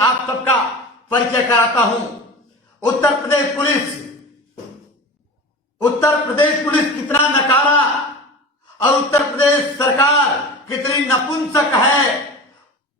आप सबका परिचय कराता हूं। उत्तर प्रदेश पुलिस कितना नकारा और उत्तर प्रदेश सरकार कितनी नपुंसक है,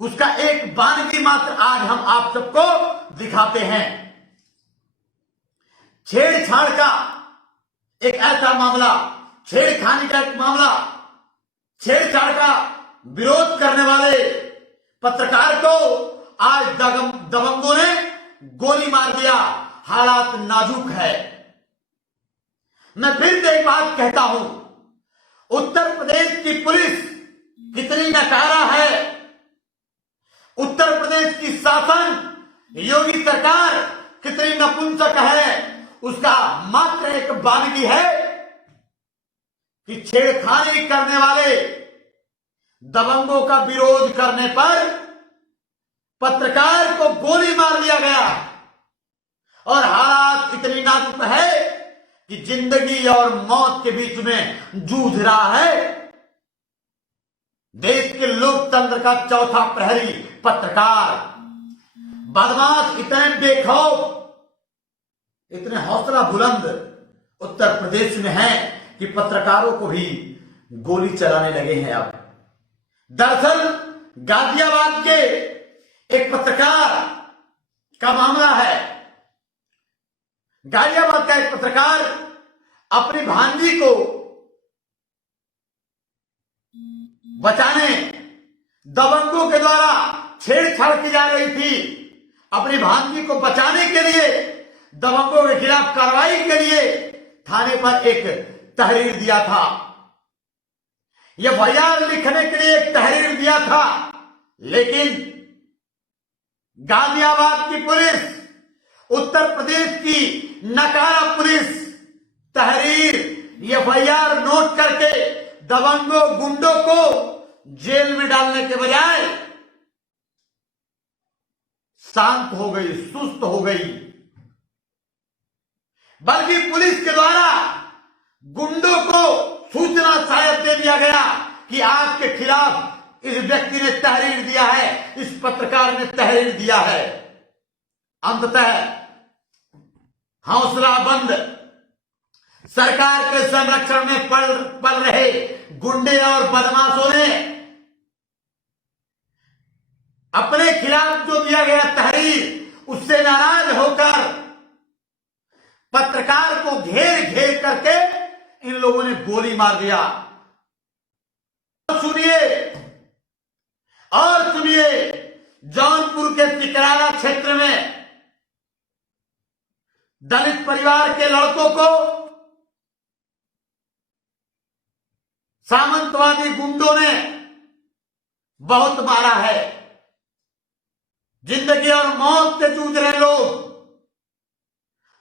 उसका एक वानगी मात्र आज हम आप सबको दिखाते हैं। छेड़छाड़ का एक ऐसा मामला, छेड़खानी का एक मामला, छेड़छाड़ का विरोध करने वाले पत्रकार को आज दबंगों ने गोली मार दिया। हालात नाजुक है। मैं फिर से एक बात कहता हूं, उत्तर प्रदेश की पुलिस कितनी नकारा है, उत्तर प्रदेश की शासन योगी सरकार कितनी नपुंसक है, उसका मात्र एक वानगी है कि छेड़खानी करने वाले दबंगों का विरोध करने पर पत्रकार को गोली मार दिया गया और हालात इतनी नाजुक है कि जिंदगी और मौत के बीच में जूझ रहा है देश के लोकतंत्र का चौथा प्रहरी पत्रकार। बदमाश इतने बेखौफ, इतने हौसला बुलंद उत्तर प्रदेश में है कि पत्रकारों को भी गोली चलाने लगे हैं। अब दरअसल गाजियाबाद के एक पत्रकार का मामला है। गाजियाबाद का एक पत्रकार अपनी भांजी को बचाने दबंगों के द्वारा छेड़छाड़ की जा रही थी, अपनी भांजी को बचाने के लिए दबंगों के खिलाफ कार्रवाई के लिए थाने पर एक तहरीर दिया था, एफआईआर लिखने के लिए एक तहरीर दिया था। लेकिन गाजियाबाद की पुलिस, उत्तर प्रदेश की नकारा पुलिस तहरीर एफआईआर नोट करके दबंगों गुंडों को जेल में डालने के बजाय शांत हो गई, सुस्त हो गई। बल्कि पुलिस के द्वारा गुंडों को सूचना शायद दे दिया गया कि आपके खिलाफ इस व्यक्ति ने तहरीर दिया है, इस पत्रकार ने तहरीर दिया है। अंततः हौसलाबंद सरकार के संरक्षण में पड़ रहे गुंडे और बदमाशों ने अपने खिलाफ जो दिया गया तहरीर, उससे नाराज होकर पत्रकार को घेर घेर करके इन लोगों ने गोली मार दिया। सुनिए, जौनपुर के तिकरारा क्षेत्र में दलित परिवार के लड़कों को सामंतवादी गुंडों ने बहुत मारा है। जिंदगी और मौत से जूझ रहे लोग,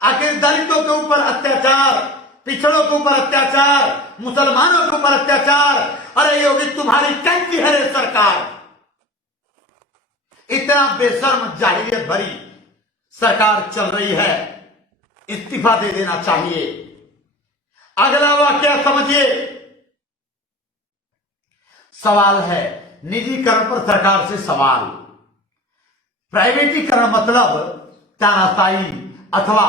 आखिर दलितों के ऊपर अत्याचार, पिछड़ों के ऊपर अत्याचार, मुसलमानों के ऊपर अत्याचार। अरे योगी, तुम्हारी कैसी है रे सरकार? इतना बेशर्म जाहिलियत भरी सरकार चल रही है, इस्तीफा दे देना चाहिए। अगला वाकया समझिए। सवाल है निजीकरण पर सरकार से सवाल। प्राइवेटीकरण मतलब तानाशाही अथवा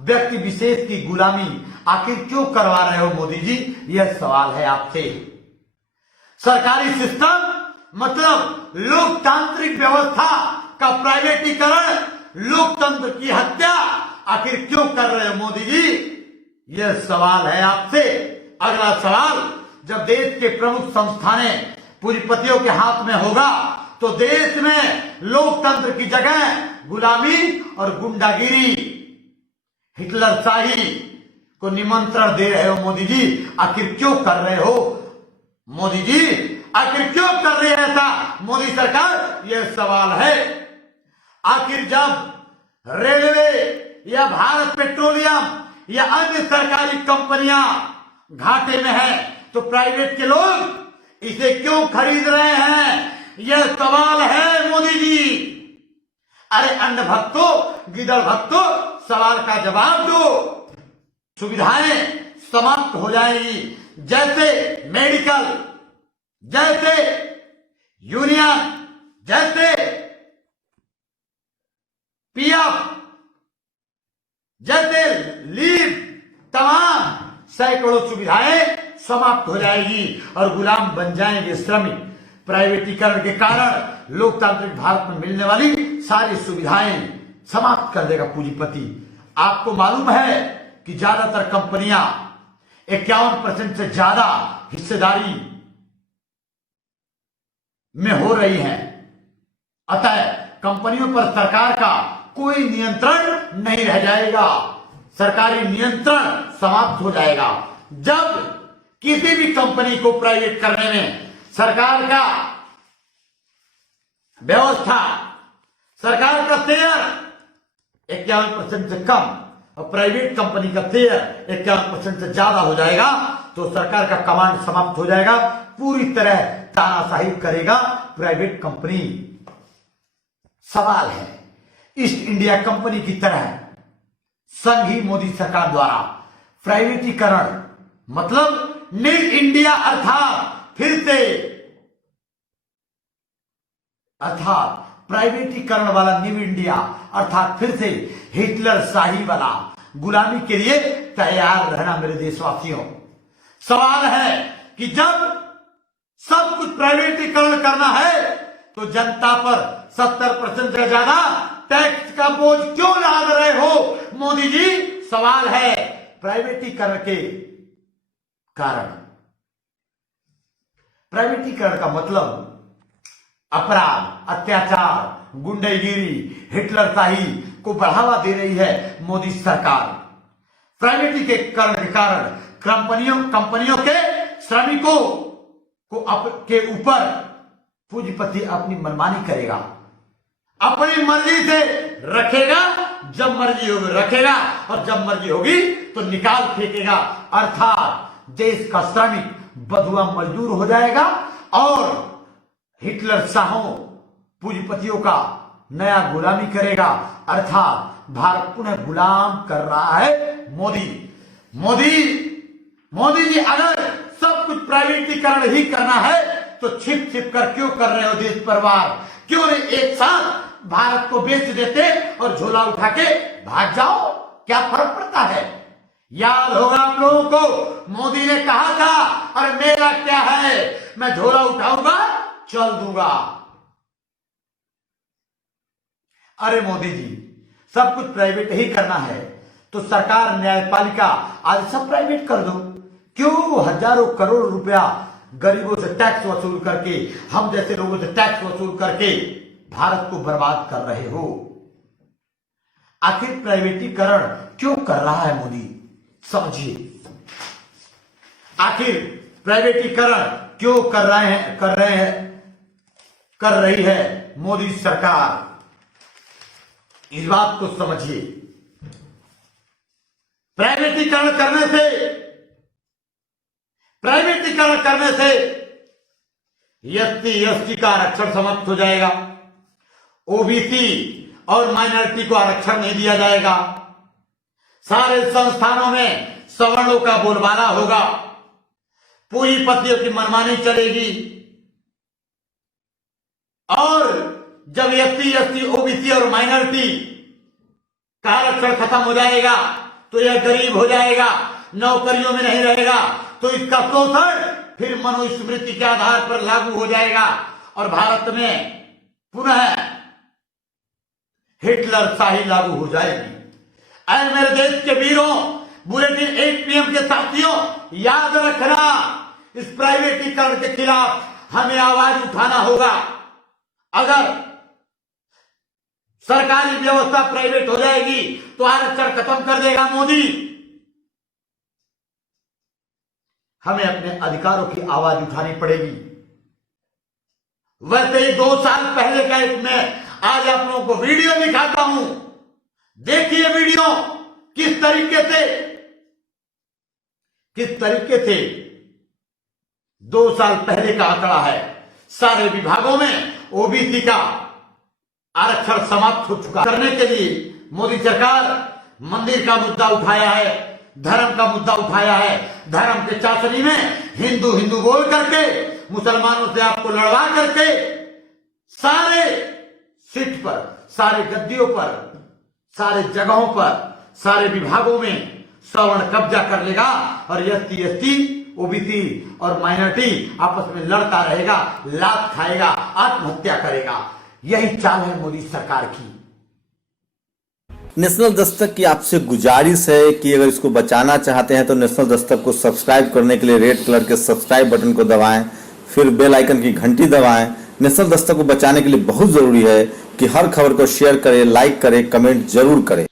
व्यक्ति विशेष की गुलामी आखिर क्यों करवा रहे हो मोदी जी? यह सवाल है आपसे। सरकारी सिस्टम मतलब लोकतांत्रिक व्यवस्था का प्राइवेटीकरण, लोकतंत्र की हत्या आखिर क्यों कर रहे हो मोदी जी? यह सवाल है आपसे। अगला सवाल, जब देश के प्रमुख संस्थानें पूंजीपतियों के हाथ में होगा तो देश में लोकतंत्र की जगह गुलामी और गुंडागिरी, हिटलरशाही को निमंत्रण दे रहे हो मोदी जी। आखिर क्यों कर रहे हो मोदी जी? आखिर क्यों कर रही है ऐसा मोदी सरकार? यह सवाल है। आखिर जब रेलवे या भारत पेट्रोलियम या अन्य सरकारी कंपनियां घाटे में है तो प्राइवेट के लोग इसे क्यों खरीद रहे हैं? यह सवाल है मोदी जी। अरे अन्य भक्तों, गिदड़ भक्तों, सवाल का जवाब दो। सुविधाएं समाप्त हो जाएंगी, जैसे मेडिकल, जैसे यूनियन, जैसे सैकड़ों सुविधाएं समाप्त हो जाएगी और गुलाम बन जाएंगे श्रमिक। प्राइवेटीकरण के कारण लोकतांत्रिक भारत में मिलने वाली सारी सुविधाएं समाप्त कर देगा पूंजीपति। आपको मालूम है कि ज्यादातर कंपनियां 51% से ज्यादा हिस्सेदारी में हो रही हैं। अतः कंपनियों पर सरकार का कोई नियंत्रण नहीं रह जाएगा, सरकारी नियंत्रण समाप्त हो जाएगा। जब किसी भी कंपनी को प्राइवेट करने में सरकार का व्यवस्था, सरकार का शेयर 51% से कम और प्राइवेट कंपनी का शेयर 51% से ज्यादा हो जाएगा तो सरकार का कमांड समाप्त हो जाएगा, पूरी तरह तानाशाही करेगा प्राइवेट कंपनी। सवाल है, ईस्ट इंडिया कंपनी की तरह संघी मोदी सरकार द्वारा प्राइवेटीकरण मतलब न्यू इंडिया अर्थात प्राइवेटीकरण वाला न्यू इंडिया अर्थात फिर से हिटलर शाही वाला गुलामी के लिए तैयार रहना मेरे देशवासियों। सवाल है कि जब सब कुछ प्राइवेटीकरण करना है तो जनता पर 70% से ज्यादा टैक्स का बोझ क्यों लाद रहे हो मोदी जी? सवाल है प्राइवेटीकरण के कारण। प्राइवेटीकरण का मतलब अपराध, अत्याचार, गुंडागिरी, हिटलरशाही को बढ़ावा दे रही है मोदी सरकार। प्राइवेटीकरण के कारण कंपनियों के श्रमिकों के ऊपर पूंजीपति अपनी मनमानी करेगा, अपनी मर्जी से रखेगा, जब मर्जी होगी रखेगा और जब मर्जी होगी तो निकाल फेंकेगा। अर्थात देश का श्रमिक बधुआ मजदूर हो जाएगा और हिटलर शाहों पूंजीपतियों का नया गुलामी करेगा। अर्थात भारत पुनः गुलाम कर रहा है मोदी जी अगर सब कुछ प्राइवेटीकरण ही करना है तो छिप छिप कर क्यों कर रहे हो देश परिवार? क्यों नहीं एक साथ भारत को बेच देते और झोला उठा के भाग जाओ, क्या फर्क पड़ता है? याद होगा आप लोगों को मोदी ने कहा था, अरे मेरा क्या है, मैं झोला उठाऊंगा चल दूंगा। अरे मोदी जी सब कुछ प्राइवेट ही करना है तो सरकार, न्यायपालिका आज सब प्राइवेट कर दो। क्यों हजारों करोड़ रुपया गरीबों से टैक्स वसूल करके, हम जैसे लोगों से टैक्स वसूल करके भारत को बर्बाद कर रहे हो? आखिर प्राइवेटीकरण क्यों कर रहा है मोदी? समझिए, आखिर प्राइवेटीकरण क्यों कर रही है मोदी सरकार? इस बात को समझिए। प्राइवेटीकरण करने से एसटी का आरक्षण समाप्त हो जाएगा, ओबीसी और माइनॉरिटी को आरक्षण नहीं दिया जाएगा, सारे संस्थानों में सवर्णों का बोलबाला होगा, पूंजीपतियों की मनमानी चलेगी और जब एसटी, ओबीसी और माइनॉरिटी का आरक्षण खत्म हो जाएगा तो यह गरीब हो जाएगा, नौकरियों में नहीं रहेगा, तो इसका शोषण फिर मनुस्मृति के आधार पर लागू हो जाएगा और भारत में पुनः हिटलर शाही लागू हो जाएगी। ऐ मेरे देश के वीरों, बुलेटिन 8 PM के साथियों, याद रखना, इस प्राइवेटीकरण के खिलाफ हमें आवाज उठाना होगा। अगर सरकारी व्यवस्था प्राइवेट हो जाएगी तो आरक्षण खत्म कर देगा मोदी। हमें अपने अधिकारों की आवाज उठानी पड़ेगी। वैसे ही 2 साल पहले का एक मैं आज आप लोगों को वीडियो दिखाता हूं, देखिए वीडियो किस तरीके से 2 साल पहले का आंकड़ा है। सारे विभागों में ओबीसी का आरक्षण समाप्त हो चुका। करने के लिए मोदी सरकार मंदिर का मुद्दा उठाया है, धर्म का मुद्दा उठाया है, धर्म के चाशनी में हिंदू हिंदू बोल करके, मुसलमानों से आपको लड़वा करके सारे सीट पर, सारे गद्दियों पर, सारे जगहों पर, सारे विभागों में सवर्ण कब्जा कर लेगा और एसटी एसटी ओबीसी और माइनॉरिटी आपस में लड़ता रहेगा, लात खाएगा, आत्महत्या करेगा। यही चाल है मोदी सरकार की। नेशनल दस्तक की आपसे गुजारिश है कि अगर इसको बचाना चाहते हैं तो नेशनल दस्तक को सब्सक्राइब करने के लिए रेड कलर के सब्सक्राइब बटन को दबाएं, फिर बेल आइकन की घंटी दबाएं। नेशनल दस्तक को बचाने के लिए बहुत जरूरी है कि हर खबर को शेयर करें, लाइक करें, कमेंट जरूर करें।